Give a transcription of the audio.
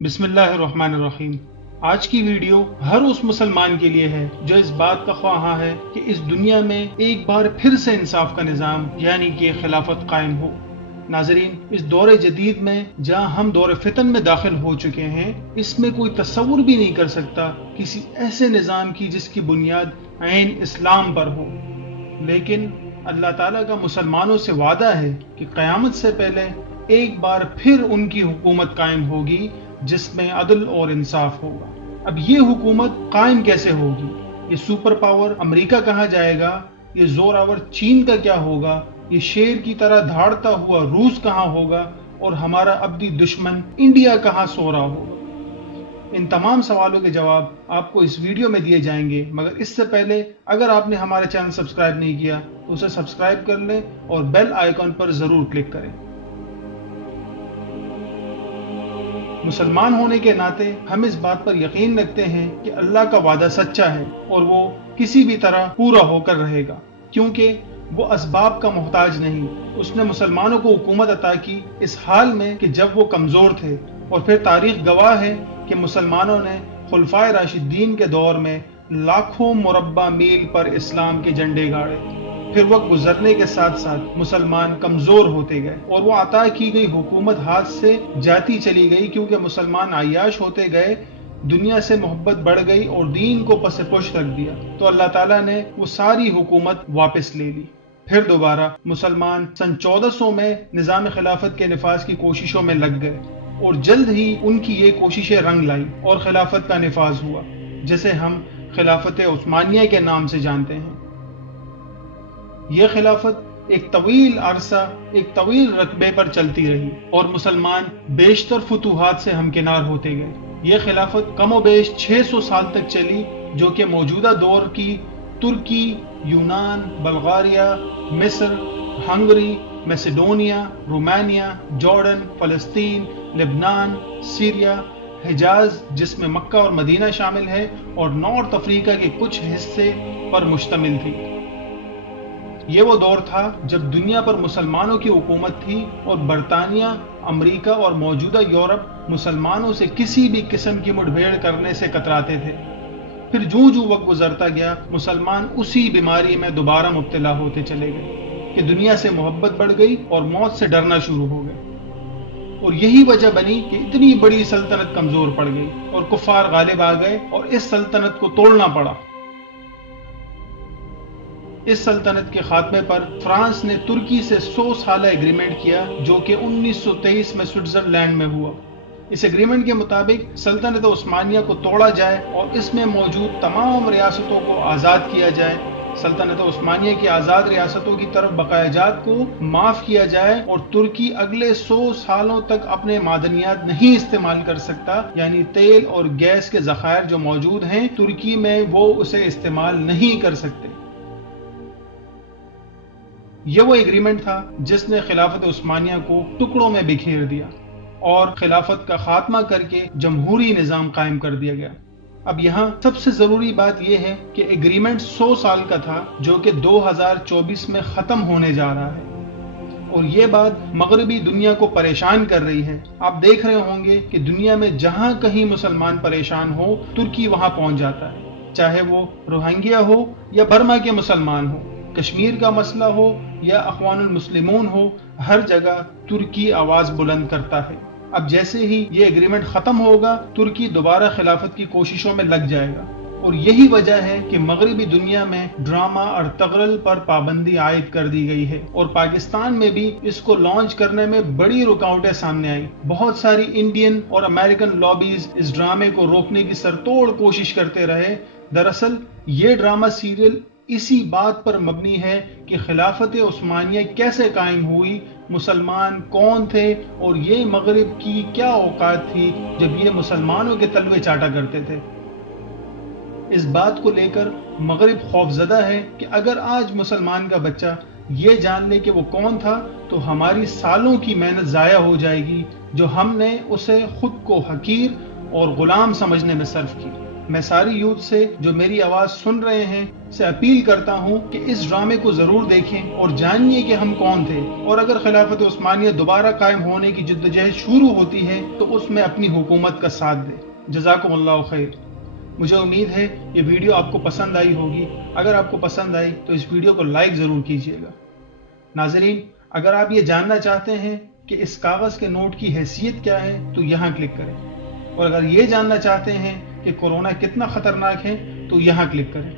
بسم اللہ الرحمن الرحیم۔ آج کی ویڈیو ہر اس مسلمان کے لیے ہے جو اس بات کا خواہاں ہے کہ اس دنیا میں ایک بار پھر سے انصاف کا نظام یعنی کہ خلافت قائم ہو۔ ناظرین، اس دور جدید میں جہاں ہم دور فتن میں داخل ہو چکے ہیں، اس میں کوئی تصور بھی نہیں کر سکتا کسی ایسے نظام کی جس کی بنیاد عین اسلام پر ہو۔ لیکن اللہ تعالیٰ کا مسلمانوں سے وعدہ ہے کہ قیامت سے پہلے ایک بار پھر ان کی حکومت قائم ہوگی جس میں عدل اور انصاف ہوگا۔ اب یہ حکومت قائم کیسے ہوگی؟ یہ سپر پاور امریکہ کہاں جائے گا؟ یہ زوراور چین کا کیا ہوگا؟ یہ شیر کی طرح دھاڑتا ہوا روس کہاں ہوگا؟ اور ہمارا ابدی دشمن انڈیا کہاں سو رہا ہوگا؟ ان تمام سوالوں کے جواب آپ کو اس ویڈیو میں دیے جائیں گے، مگر اس سے پہلے اگر آپ نے ہمارے چینل سبسکرائب نہیں کیا تو اسے سبسکرائب کر لیں اور بیل آئیکن پر ضرور کلک کریں۔ مسلمان ہونے کے ناطے ہم اس بات پر یقین رکھتے ہیں کہ اللہ کا وعدہ سچا ہے اور وہ کسی بھی طرح پورا ہو کر رہے گا، کیونکہ وہ اسباب کا محتاج نہیں۔ اس نے مسلمانوں کو حکومت عطا کی اس حال میں کہ جب وہ کمزور تھے، اور پھر تاریخ گواہ ہے کہ مسلمانوں نے خلفائے راشدین کے دور میں لاکھوں مربع میل پر اسلام کے جھنڈے گاڑے۔ پھر وقت گزرنے کے ساتھ ساتھ مسلمان کمزور ہوتے گئے اور وہ عطا کی گئی حکومت ہاتھ سے جاتی چلی گئی، کیونکہ مسلمان عیاش ہوتے گئے، دنیا سے محبت بڑھ گئی اور دین کو پس پش رکھ دیا، تو اللہ تعالیٰ نے وہ ساری حکومت واپس لے لی۔ پھر دوبارہ مسلمان سن 1400 میں نظام خلافت کے نفاذ کی کوششوں میں لگ گئے، اور جلد ہی ان کی یہ کوششیں رنگ لائی اور خلافت کا نفاذ ہوا، جسے ہم خلافت عثمانیہ کے نام سے جانتے ہیں۔ یہ خلافت ایک طویل عرصہ ایک طویل رقبے پر چلتی رہی اور مسلمان بیشتر فتوحات سے ہمکنار ہوتے گئے۔ یہ خلافت کم و بیش 600 سال تک چلی، جو کہ موجودہ دور کی ترکی، یونان، بلغاریہ، مصر، ہنگری، میسیڈونیا، رومانیہ، جارڈن، فلسطین، لبنان، سیریا، حجاز جس میں مکہ اور مدینہ شامل ہے، اور نارتھ افریقہ کے کچھ حصے پر مشتمل تھی۔ یہ وہ دور تھا جب دنیا پر مسلمانوں کی حکومت تھی اور برطانیہ، امریکہ اور موجودہ یورپ مسلمانوں سے کسی بھی قسم کی مٹبھیڑ کرنے سے کتراتے تھے۔ پھر جوں جوں وقت گزرتا گیا، مسلمان اسی بیماری میں دوبارہ مبتلا ہوتے چلے گئے کہ دنیا سے محبت بڑھ گئی اور موت سے ڈرنا شروع ہو گئے، اور یہی وجہ بنی کہ اتنی بڑی سلطنت کمزور پڑ گئی اور کفار غالب آ گئے اور اس سلطنت کو توڑنا پڑا۔ اس سلطنت کے خاتمے پر فرانس نے ترکی سے 100 سالہ ایگریمنٹ کیا، جو کہ 1923 میں سوئٹزرلینڈ میں ہوا۔ اس ایگریمنٹ کے مطابق سلطنت عثمانیہ کو توڑا جائے اور اس میں موجود تمام ریاستوں کو آزاد کیا جائے۔ سلطنت عثمانیہ کی آزاد ریاستوں کی طرف بقایا جات کو معاف کیا جائے، اور ترکی اگلے 100 سالوں تک اپنے معدنیات نہیں استعمال کر سکتا، یعنی تیل اور گیس کے ذخائر جو موجود ہیں ترکی میں، وہ اسے استعمال نہیں کر سکتے۔ یہ وہ ایگریمنٹ تھا جس نے خلافت عثمانیہ کو ٹکڑوں میں بکھیر دیا اور خلافت کا خاتمہ کر کے جمہوری نظام قائم کر دیا گیا۔ اب یہاں سب سے ضروری بات یہ ہے کہ ایگریمنٹ 100 سال کا تھا، جو کہ 2024 میں ختم ہونے جا رہا ہے، اور یہ بات مغربی دنیا کو پریشان کر رہی ہے۔ آپ دیکھ رہے ہوں گے کہ دنیا میں جہاں کہیں مسلمان پریشان ہو، ترکی وہاں پہنچ جاتا ہے، چاہے وہ روہنگیا ہو یا برما کے مسلمان ہو، کشمیر کا مسئلہ ہو یا اخوان المسلمون ہو، ہر جگہ ترکی آواز بلند کرتا ہے۔ اب جیسے ہی یہ ایگریمنٹ ختم ہوگا، ترکی دوبارہ خلافت کی کوششوں میں لگ جائے گا، اور یہی وجہ ہے کہ مغربی دنیا میں ڈرامہ ارطغرل پر پابندی عائد کر دی گئی ہے، اور پاکستان میں بھی اس کو لانچ کرنے میں بڑی رکاوٹیں سامنے آئیں۔ بہت ساری انڈین اور امریکن لابیز اس ڈرامے کو روکنے کی سرتوڑ کوشش کرتے رہے۔ دراصل یہ ڈرامہ سیریل اسی بات پر مبنی ہے کہ خلافت عثمانیہ کیسے قائم ہوئی، مسلمان کون تھے، اور یہ مغرب کی کیا اوقات تھی جب یہ مسلمانوں کے تلوے چاٹا کرتے تھے۔ اس بات کو لے کر مغرب خوفزدہ ہے کہ اگر آج مسلمان کا بچہ یہ جان لے کہ وہ کون تھا، تو ہماری سالوں کی محنت ضائع ہو جائے گی جو ہم نے اسے خود کو حقیر اور غلام سمجھنے میں صرف کی۔ میں ساری یوتھ سے جو میری آواز سن رہے ہیں سے اپیل کرتا ہوں کہ اس ڈرامے کو ضرور دیکھیں اور جانیے کہ ہم کون تھے، اور اگر خلافت عثمانیہ دوبارہ قائم ہونے کی جدوجہد شروع ہوتی ہے تو اس میں اپنی حکومت کا ساتھ دیں۔ جزاکم اللہ خیر۔ مجھے امید ہے یہ ویڈیو آپ کو پسند آئی ہوگی۔ اگر آپ کو پسند آئی تو اس ویڈیو کو لائک ضرور کیجیے گا۔ ناظرین، اگر آپ یہ جاننا چاہتے ہیں کہ اس کاغذ کے نوٹ کی حیثیت کیا ہے تو یہاں کلک کریں، اور اگر یہ جاننا چاہتے ہیں کہ کورونا کتنا خطرناک ہے تو یہاں کلک کریں۔